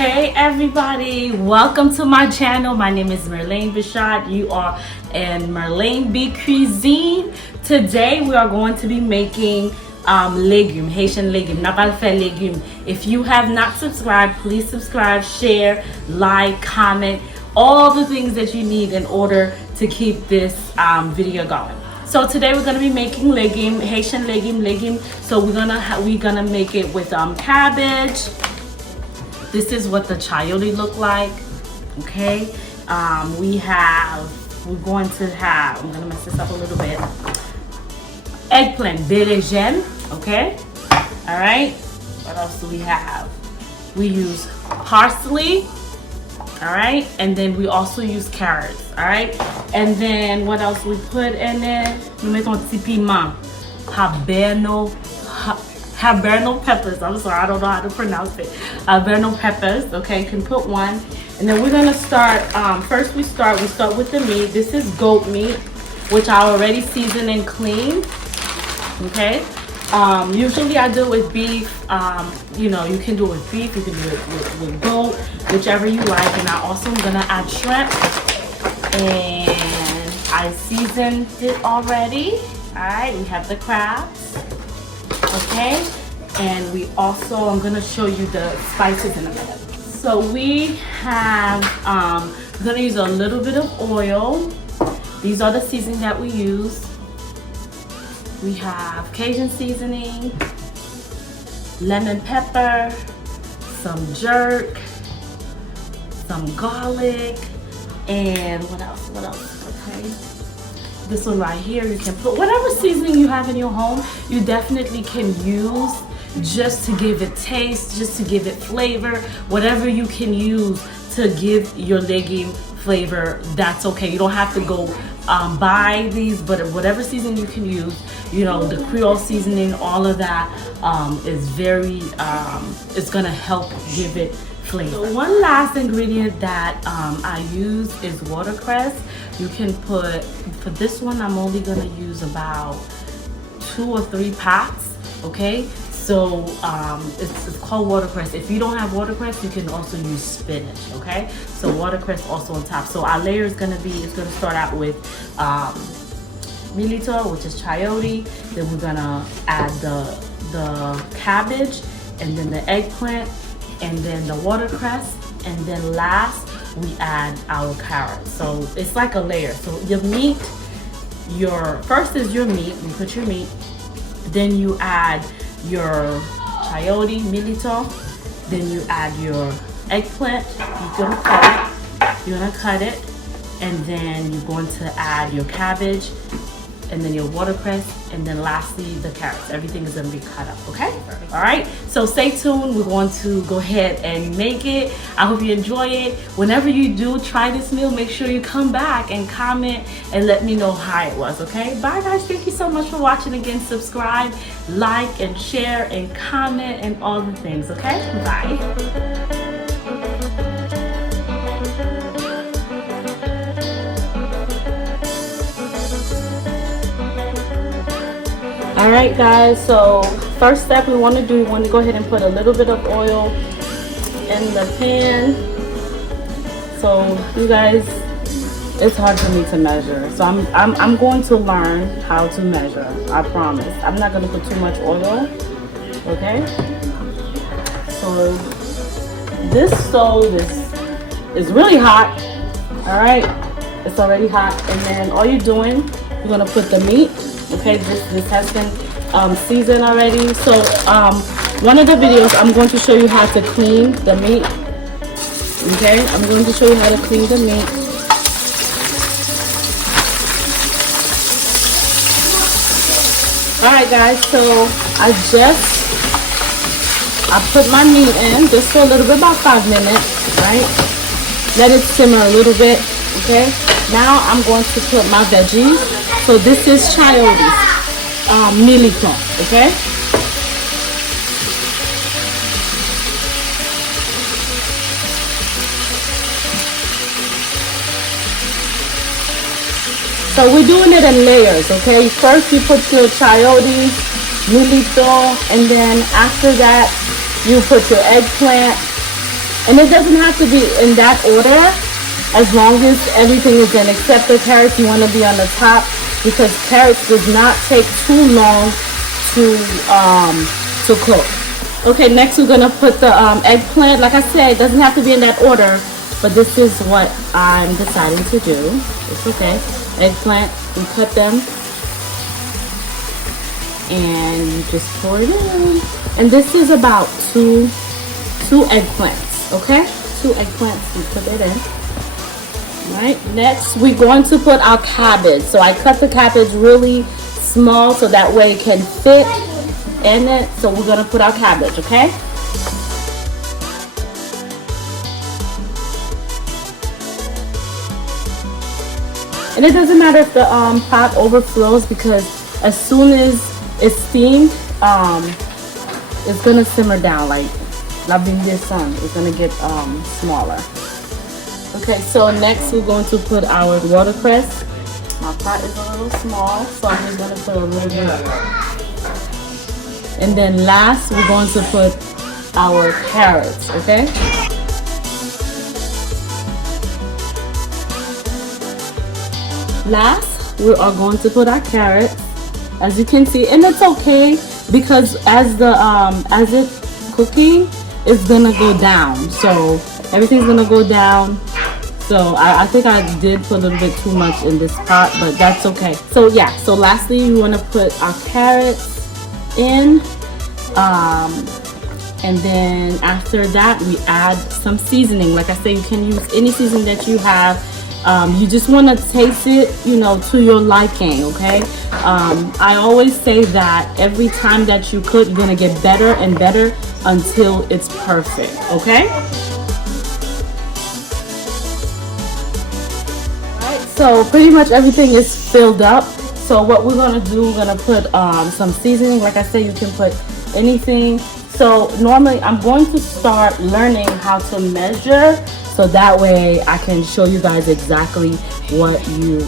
Hey everybody, welcome to my channel. My name is MirlaineB. You are in MirlaineB Cuisine. Today we are going to be making legume, Haitian legume, n'a pas fait legume. If you have not subscribed, please subscribe, share, like, comment, all the things that you need in order to keep this video going. So today we're gonna be making legume, Haitian legume. So we're gonna make it with cabbage. This is what the chayote look like. Okay, we're going to have, I'm gonna mess this up a little bit, eggplant, Legume. Okay, all right. What else do we have? We use parsley. All right, and then we also use carrots. All right, and then what else we put in it? We make un petit piment, Habanero Peppers. I'm sorry, I don't know how to pronounce it. Habanero Peppers. Okay, you can put one, and then we're gonna start. First, we start with the meat. This is goat meat, which I already seasoned and cleaned. Okay. Usually I do it with beef. You know, you can do it with beef. You can do it with goat, whichever you like. And I also am gonna add shrimp, and I seasoned it already. All right, we have the crabs. Okay, and we also, I'm gonna show you the spices in a minute. So we have, we're gonna use a little bit of oil. These are the seasonings that we use. We have Cajun seasoning, lemon pepper, some jerk, some garlic, and what else? Okay. This one right here, you can put whatever seasoning you have in your home, you definitely can use just to give it taste, just to give it flavor. Whatever you can use to give your legume flavor, that's okay. You don't have to go buy these, but whatever seasoning you can use, you know, the Creole seasoning, all of that is very, it's gonna help give it flavor. So one last ingredient that I use is watercress. You can put, for this one, I'm only gonna use about 2 or 3 packs, okay? So it's called watercress. If you don't have watercress, you can also use spinach, okay? So watercress also on top. So our layer is gonna start out with milito, which is chayote. Then we're gonna add the cabbage, and then the eggplant, and then the watercress, and then last we add our carrots. So it's like a layer. So your meat, first is your meat. You put your meat, then you add your chayote, milito, then you add your eggplant. You're gonna cut it, and then you're going to add your cabbage, and then your watercress, and then lastly the carrots. Everything is gonna be cut up, okay? All right, so stay tuned. We're going to go ahead and make it. I hope you enjoy it. Whenever you do try this meal, make sure you come back and comment and let me know how it was, okay? Bye guys, thank you so much for watching. Again, subscribe, like, and share, and comment, and all the things, okay? Bye. All right guys, so first step we want to go ahead and put a little bit of oil in the pan. So you guys, it's hard for me to measure, so I'm going to learn how to measure. I promise. I'm not going to put too much oil. Okay, so this stove is really hot. All right, it's already hot, and then all you're doing, you're going to put the meat. Okay, this has been seasoned already. So one of the videos, I'm going to show you how to clean the meat. Okay, I'm going to show you how to clean the meat. All right guys, so I put my meat in just for a little bit, about 5 minutes, right? Let it simmer a little bit, okay? Now I'm going to put my veggies. So this is chayote, milito, okay? So we're doing it in layers, okay? First you put your chayote, milito, and then after that you put your eggplant, And it doesn't have to be in that order, as long as everything is in, except the carrots you want to be on the top, because carrots does not take too long to cook. Okay, next we're gonna put the eggplant. Like I said, it doesn't have to be in that order, but this is what I'm deciding to do. It's okay. Eggplant, we cut them, and you just pour it in. And this is about two eggplants. Okay, 2 eggplants. We put it in. Right, next we're going to put our cabbage. So I cut the cabbage really small so that way it can fit in it. So we're gonna put our cabbage, okay? And it doesn't matter if the pot overflows, because as soon as it's steamed, it's gonna simmer down, like la bimbesan. It's gonna get smaller. Okay, so next we're going to put our watercress. My pot is a little small, so I'm just going to put a little bit. And then last, we're going to put our carrots, okay? Last, we are going to put our carrots, as you can see, and it's okay because as it's cooking, it's gonna go down. So everything's gonna go down. So I think I did put a little bit too much in this pot, but that's okay. So yeah, so lastly we want to put our carrots in, and then after that we add some seasoning. Like I say, you can use any seasoning that you have. You just want to taste it, you know, to your liking, okay? I always say that every time that you cook, you're gonna get better and better until it's perfect, okay? So pretty much everything is filled up. So what we're gonna do, we're gonna put some seasoning. Like I said, you can put anything. So normally I'm going to start learning how to measure, so that way I can show you guys exactly what you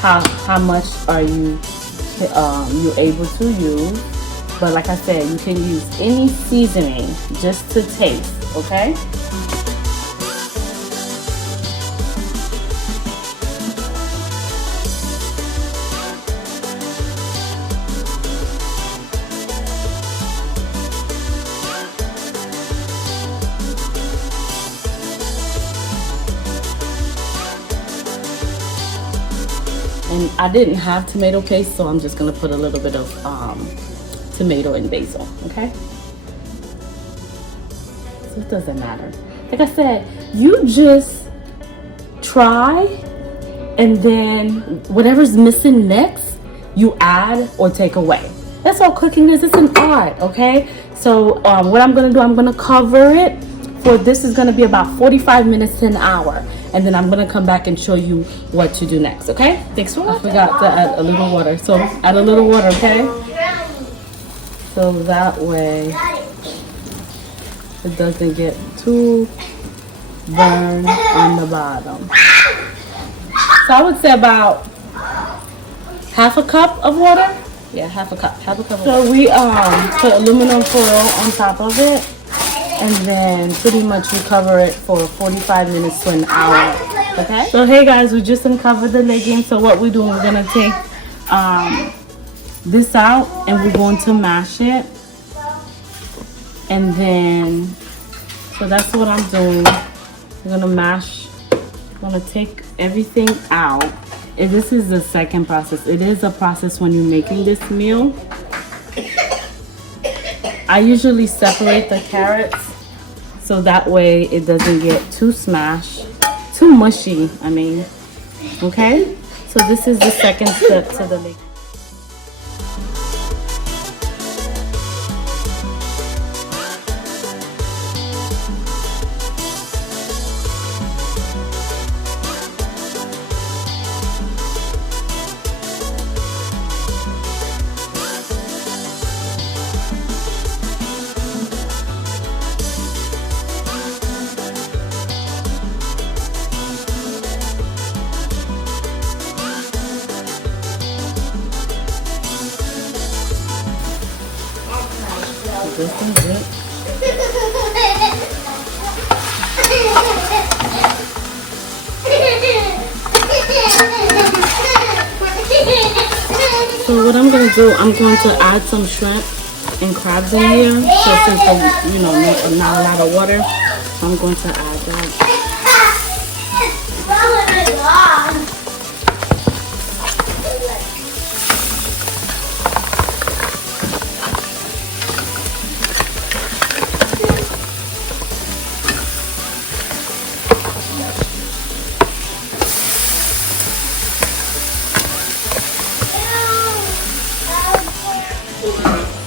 how much are you able to use. But like I said, you can use any seasoning just to taste, okay? And I didn't have tomato paste, so I'm just gonna put a little bit of tomato and basil, okay? So it doesn't matter. Like I said, you just try, and then whatever's missing next, you add or take away. That's all cooking is. It's an art, okay? So what I'm gonna do, I'm gonna cover it for, this is gonna be about 45 minutes to an hour. And then I'm gonna come back and show you what to do next, okay? Thanks for watching. I forgot to add a little water. So add a little water, okay? So that way it doesn't get too burned on the bottom. So I would say about half a cup of water. Yeah, half a cup of water. So we put aluminum foil on top of it, and then pretty much we cover it for 45 minutes to an hour, okay? So hey guys, we just uncovered the legume. So what we're doing, we're gonna take this out, and we're going to mash it. And then, so that's what I'm doing. We're gonna mash, I'm gonna take everything out. And this is the second process. It is a process when you're making this meal. I usually separate the carrots, so that way it doesn't get too smashed, too mushy, I mean, okay? So this is the second step to the legume. This is it. do, I'm going to add some shrimp and crabs in here. So since the, you know, not a lot of water, I'm going to add that.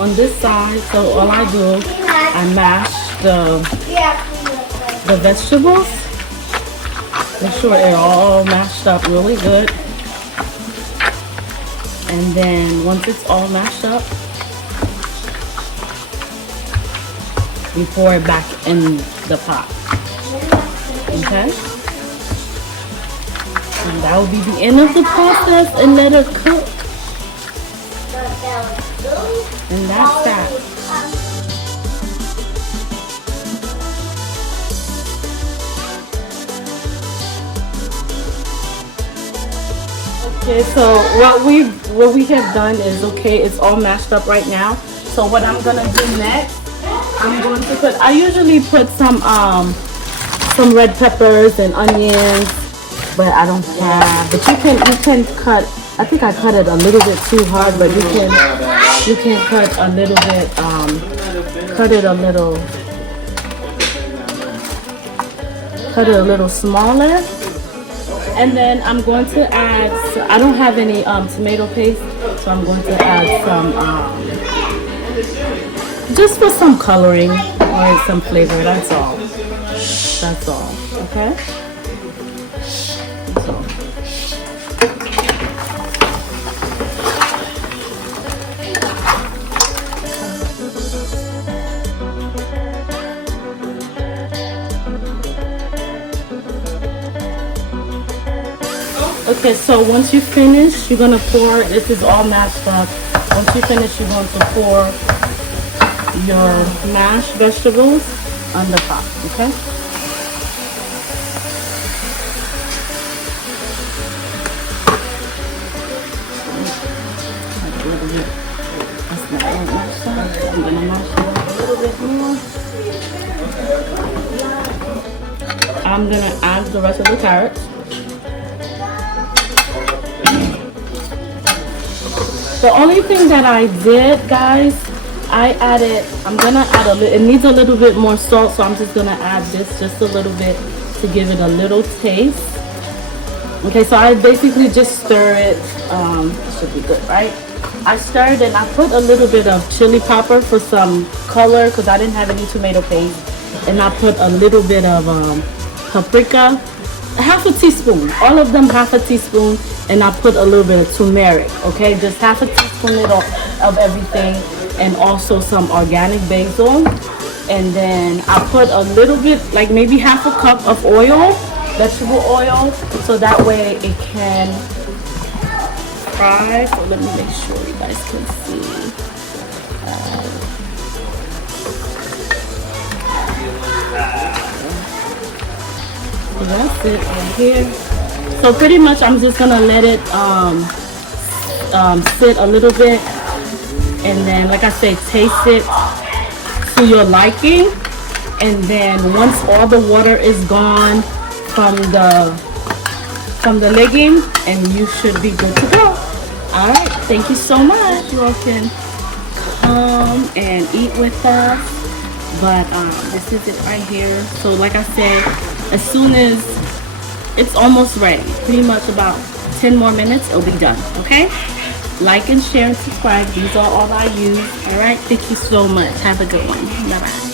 On this side, so all I do, I mash the vegetables. Make sure they're all mashed up really good. And then once it's all mashed up, we pour it back in the pot. Okay? And that will be the end of the process, and let it cook. And that's that. Okay, so what we have done is, okay, it's all mashed up right now. So what I'm gonna do next, I'm going to put, I usually put some red peppers and onions, but I don't have. But you can cut. I think I cut it a little bit too hard, but you can cut a little bit, cut it a little smaller. And then I'm going to add, so I don't have any tomato paste, so I'm going to add some, just for some coloring or some flavor, that's all. That's all, okay? That's all. Okay, so once you finish, you're gonna pour, this is all mashed up. Once you finish, you're going to pour your mashed vegetables on the top, okay? A little bit. That's not all mashed up. I'm gonna mash it up a little bit more. I'm gonna add the rest of the carrots. The only thing that I did, guys, I added, I'm gonna add a little, it needs a little bit more salt, so I'm just gonna add this just a little bit to give it a little taste. Okay, so I basically just stir it. It should be good, right? I stirred and I put a little bit of chili pepper for some color because I didn't have any tomato paste. And I put a little bit of paprika, half a teaspoon, all of them half a teaspoon. And I put a little bit of turmeric, okay? Just half a teaspoon of everything, and also some organic basil. And then I put a little bit, like maybe half a cup of oil, vegetable oil, so that way it can fry. So let me make sure you guys can see. So that's it right here. So pretty much I'm just gonna let it sit a little bit, and then, like I said, taste it to your liking. And then once all the water is gone from the legume, and you should be good to go. All right, thank you so much. You all can come and eat with us. But this is it right here. So like I said, as soon as it's almost ready, pretty much about 10 more minutes, it'll be done, okay? Like and share and subscribe. These are all I use. All right, thank you so much. Have a good one. Bye-bye.